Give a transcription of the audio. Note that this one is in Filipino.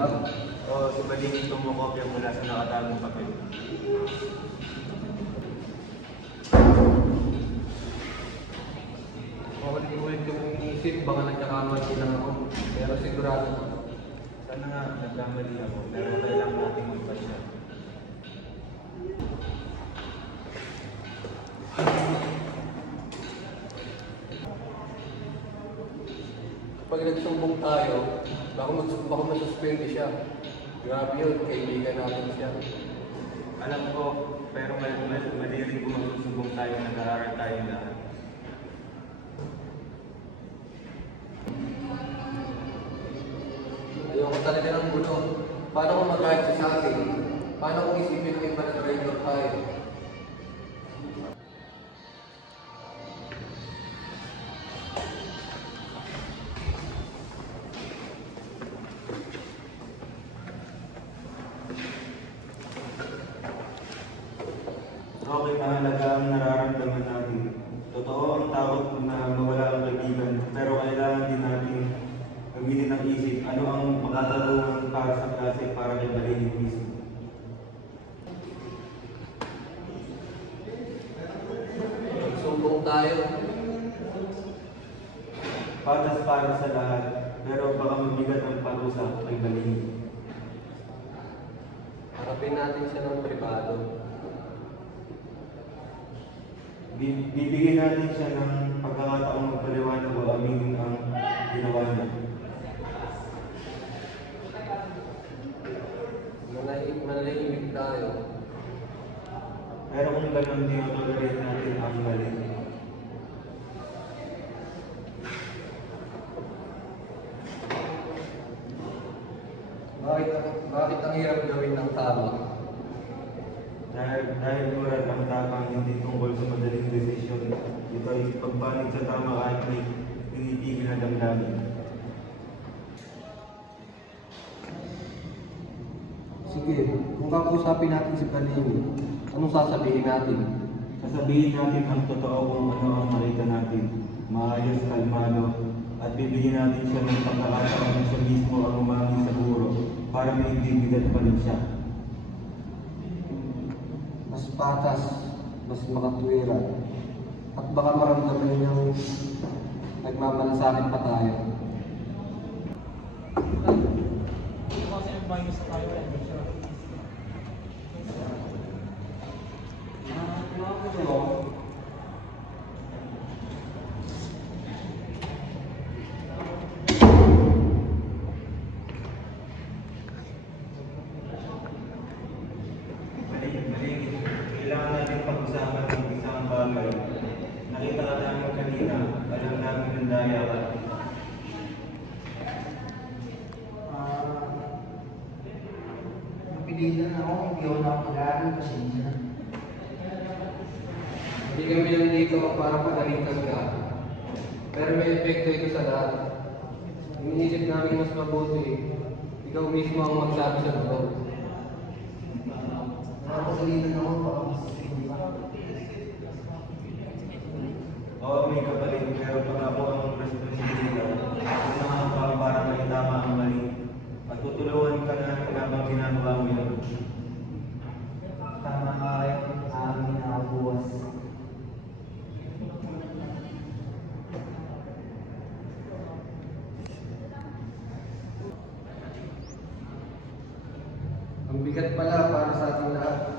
ba? O si Baling tumukopya mula sa nakatagong papel. Ulit-ulit kong iniisip, baka nagkakamali lang ako. Pero sigurado ako. Sana nga nagkamali ako, pero kailangan natin magpasya. Kapag nagsumbong tayo, baka masuspende siya. Grabe yun, kaibigan natin siya. Alam ko, pero mali rin kung magsusubong tayo, nag-aaral tayo lahat. Ayoko talaga ng gulo. Paano kung mag-guide siya sa akin? Paano kung isipin ng iba na traitor tayo? Okay, mahalaga ang nararamdaman natin. Totoo ang takot na mawala ang kaibigan, pero kailangan din natin gamitin ang isip. Ano ang makatulong para sa klase para kay Baling mismo? Nagsumbong tayo. Patas para sa lahat, pero baka mabigat ang parusa kay Baling. Harapin natin siya ng privado. Bibigyan natin siya ng pagkakataong magpaliwanag o aminin ang ginawa niya. Manahimik tayo. Pero kung gano'n, di matolerate natin ang mali. Bakit ang hirap gawin ng tama? Dahil murat ang tapang hindi tungkol sa madaling desisyon. Ito ay pagpanig sa tama kahit may pinipigil na damdamin. Sige, kung kakausapin natin si Baling, anong sasabihin natin? Sasabihin natin ang totoo kung ano ang makita natin. Maayos, kalmado, at bibigyan natin siya ng pagkakataon na siya mismo ang umami sa guro para may dignidad pa rin siya. Mas patas, mas makatwiran, at baka maramdaman niyang nagmamalasakit pa tayo. Kailangan natin pag-usapan ng isang bagay. Nakita ka namin kanina, alam namin ng daya ka. Napilitan ako, hindi ako nakapag-aaral kasi Hindi kami nandito para pagalitan ka, pero may epekto ito sa lahat. Iniisip namin mas mabuti, ikaw mismo ang magsabi sa totoo. nakapagalitan ako baka mas hindi pa. Oo, may kapalit, pero pag ako ang responsibilidad, unahan pa para maitama ang mali. Pagtutulungan ka na habang ginagawa mo yun. Tama nga kayo, amin na ako buwas. Ang bigat pala para sa ating lahat.